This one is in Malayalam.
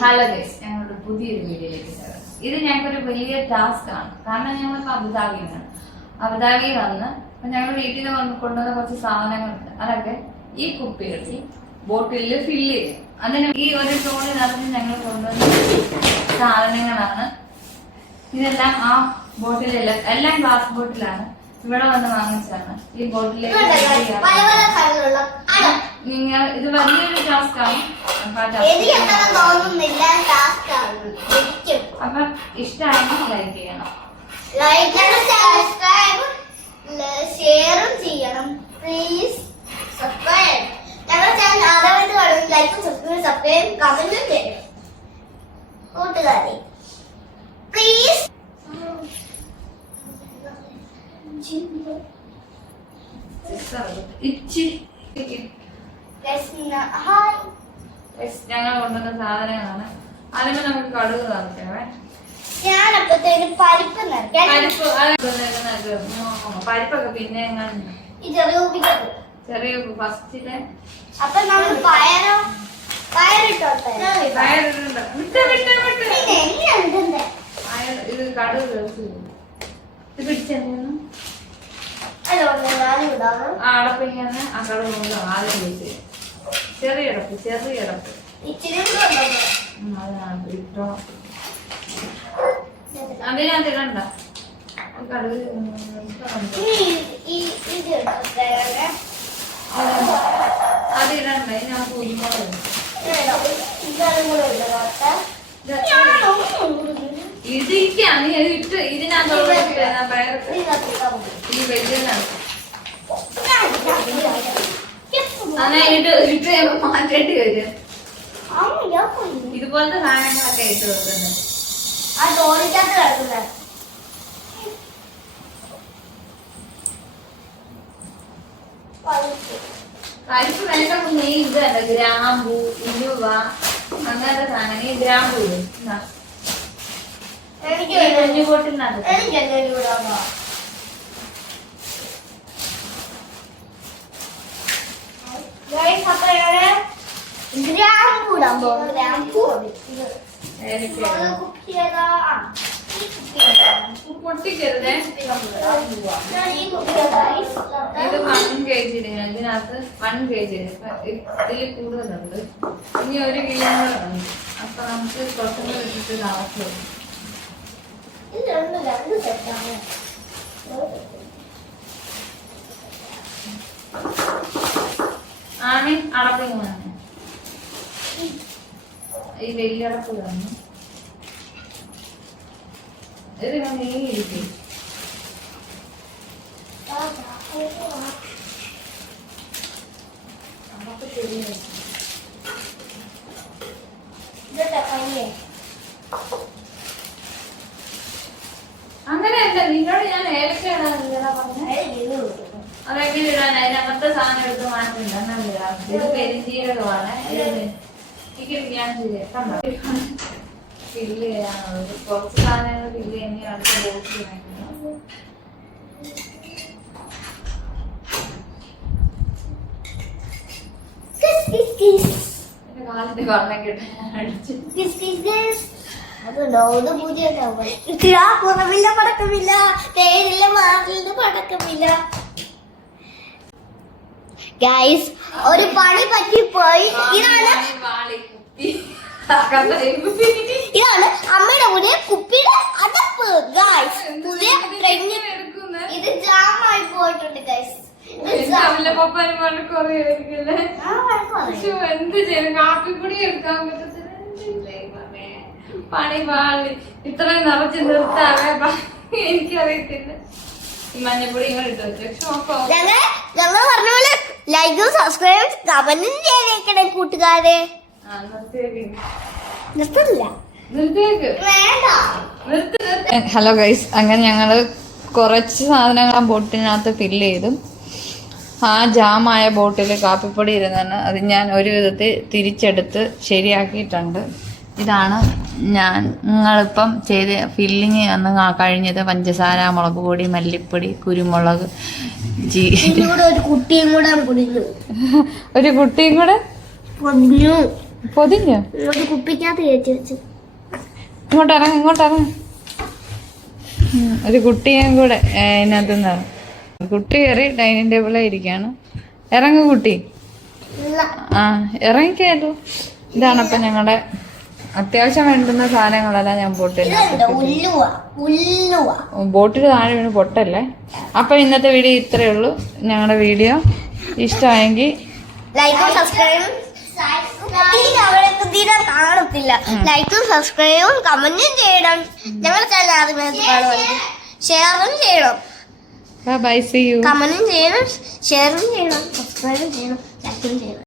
ഹലോ ഗൈസ്, ഞങ്ങളുടെ പുതിയൊരു വീഡിയോയിലേക്ക് സ്വാഗതം. ഇത് ഞങ്ങൾക്കൊരു വലിയ ടാസ്ക് ആണ്. കാരണം ഞങ്ങൾക്ക് അബുദാബിയാണ്. അബുദാബി വന്ന് ഞങ്ങൾ വീട്ടിൽ നിന്ന് കൊണ്ടുവന്ന കുറച്ച് സാധനങ്ങളുണ്ട്. അതൊക്കെ ഈ കുപ്പികളിൽ ബോട്ടിലിൽ ഫില്ല് ചെയ്യും. അതിന് ഈ ഒരു ട്രോളി നിറഞ്ഞ് ഞങ്ങൾ കൊണ്ടുവന്ന സാധനങ്ങളാണ്. ഇതെല്ലാം ആ ബോട്ടിലല്ല, എല്ലാം ഗ്ലാസ് ബോട്ടിലാണ്. ഇവിടെ വന്ന് വാങ്ങിച്ചതാണ്. ഈ ബോട്ടിലേക്ക് നിങ്ങൾ ഇത് വലിയൊരു ടാസ്ക് ആണ്. അപ്പൊ ഇഷ്ടമായെങ്കിൽ ലൈക്ക് ചെയ്യണം, ഷെയറും ചെയ്യണം. Please subscribe. ഞങ്ങളുടെ ചാനൽ ആദ്യമായിട്ട് കാണുമെങ്കിൽ ലൈക്കും സബ്സ്ക്രൈബ് കമന്റും ചെയ്യണം കൂട്ടുകാരെ. പ്ലീസ് ഞങ്ങൾ കൊണ്ടുവന്ന സാധനങ്ങളാണ്. അതിന് നമുക്ക് കടുക് നിറയ്ക്കണേ. ഞാനപ്പോഴത്തേന് പരിപ്പ് പരിപ്പൊക്കെ പിന്നെ ചെറിയ ഫസ്റ്റിലെ അപ്പൊ നമ്മൾ പയറിട്ടോട്ടെ. ഇത് കടുക് ഇത് പിടിച്ചെന്നു അടപ്പിങ്ങനെ ആ കടുക് കൊണ്ട് ആദ്യം വെച്ച് ചെറിയ അടപ്പ് ഇച്ചിരി അതിനകത്ത് ഇട്ടോ. അതിനകത്ത് ഇടണ്ട കടുക് അതിടണ്ട. ഇതിനകത്ത് ഉരുമുളക് ഇതിരിക്കാണ് ഇട്ട് ഇതിനകത്ത് ഈ വെജിനകത്ത് ഇട്ട് മാറ്റേണ്ടി വരും. ഇതുപോലത്തെ സാധനങ്ങളൊക്കെ ഇട്ട് വെക്കുന്നത് ആ തോണിക്കകത്ത് കിടക്കുന്നത്. പരിപ്പ് വേണ്ട കുഞ്ഞി ഇതല്ല, ഗ്രാമ്പൂ, ഉലുവ, അങ്ങനത്തെ സാധനം. ഈ ഗ്രാമ്പൂ കുഞ്ഞുകൂട്ടിനകത്ത് പൊട്ടിക്കരുതേ. ഇത് 1 kg ഇതിനകത്ത് 1 kg ഇതിൽ കൂടുതലുണ്ട്. ഇനി 1 കിലോ ഉണ്ട്. അപ്പൊ നമുക്ക് കുറച്ചും കൂടെ ഇട്ടിട്ട് ആവശ്യം ആണ്. അടപ്പിങ് തന്നെ ഈ വലിയ അടപ്പ് തന്നെ. ഇത് നീങ്ങിയിരിക്കും. അങ്ങനെയല്ല, നിന്നോട് ഞാൻ ഏലക്ക ഇടാൻ പറഞ്ഞ അതെങ്ങനെ ഇടാൻ അതിനകത്തെ സാധനം എടുത്ത് മാറ്റില്ല. എന്നാൽ ഇടാം. ഇത് പെരുംജീരകമാണ്. ഞാൻ കണ്ടോ ഫില്ല് ചെയ്യാനുള്ളത്. കുറച്ച് സാധനങ്ങൾ ഫില്ല് ചെയ്യുന്ന അടുത്ത ബോക്സ് വാങ്ങിക്കുന്നത്. കാലിന്റെ കണ്ണം കിട്ടാൻ കുറവില്ല, പടക്കമില്ല, തേരില്ല, മാറില്ല, പടക്കമില്ല. ഗൈസ്, ഒരു പണി പറ്റിപ്പോയി. ഇതാണ് അമ്മയുടെ പുതിയ കുപ്പിയുടെ അടപ്പ്. ഗൈസ്, പുതിയ ഇത് ജാമായി പോയിട്ടുണ്ട്. ഗൈസ്, എന്ത് ചെയ്യും? കാപ്പിപ്പൊടി എടുക്കാൻ പറ്റത്തില്ല. പണി പാളി. ഇത്രയും നിറച്ച് നിർത്താവേ എനിക്കറിയത്തില്ല. ഈ മഞ്ഞപ്പൊടി ഇങ്ങനെ ഇട്ട് വെച്ചു. ഞങ്ങൾ പറഞ്ഞ പോലെ ലൈക്കും സബ്സ്ക്രൈബ് കമന്റും ചെയ്തേക്കണേ കൂട്ടുകാരെ. ഹലോ ഗൈസ്, അങ്ങനെ ഞങ്ങള് കുറച്ച് സാധനങ്ങൾ ആ ബോട്ടിനകത്ത് ഫില്ല് ചെയ്തു. ആ ജാമായ ബോട്ടിൽ കാപ്പിപ്പൊടി ഇരുന്നാണ്. അത് ഞാൻ ഒരു വിധത്തിൽ തിരിച്ചെടുത്ത് ശരിയാക്കിയിട്ടുണ്ട്. ഇതാണ് ഞങ്ങളിപ്പം ചെയ്ത് ഫില്ലിങ് അന്ന് കഴിഞ്ഞത്. പഞ്ചസാര, മുളക് പൊടി, മല്ലിപ്പൊടി, കുരുമുളക്, ഒരു കുട്ടിയും കൂടെ ഒരു കുട്ടിയും കൂടെ പൊതിഞ്ഞോ? ഒരു കുപ്പിക്കകത്ത് കയറ്റി വെച്ചു. ഇങ്ങോട്ട് ഇറങ്ങ. ഒരു കുട്ടിയും കൂടെ ഇതിനകത്ത് നിന്നാണ്. കുട്ടി കയറി ഡൈനിങ് ടേബിളിൽ ഇരിക്കുകയാണ്. ഇറങ്ങു കുട്ടി. ആ ഇറങ്ങിക്കാലോ. ഇതാണ് അപ്പം ഞങ്ങളുടെ അത്യാവശ്യം വേണ്ടുന്ന സാധനങ്ങളെല്ലാം ഞാൻ ബോട്ടിൽ താഴെ വീണ് പൊട്ടല്ലേ. അപ്പം ഇന്നത്തെ വീഡിയോ ഇത്രയേ ഉള്ളൂ. ഞങ്ങളുടെ വീഡിയോ ഇഷ്ടമായെങ്കിൽ ലൈക്കും സബ്സ്ക്രൈബും കാണത്തില്ല. ലൈക്കും സബ്സ്ക്രൈബും കമന്റും ചെയ്യണം. ഞങ്ങളുടെ ചാനൽ ആദ്യമേ ഷെയറും ചെയ്യണം. By, see you. കമന്റും ചെയ്യണം, ഷെയറും ചെയ്യണം, സബ്സ്ക്രൈബും ചെയ്യണം, ലൈക്കും ചെയ്യണം.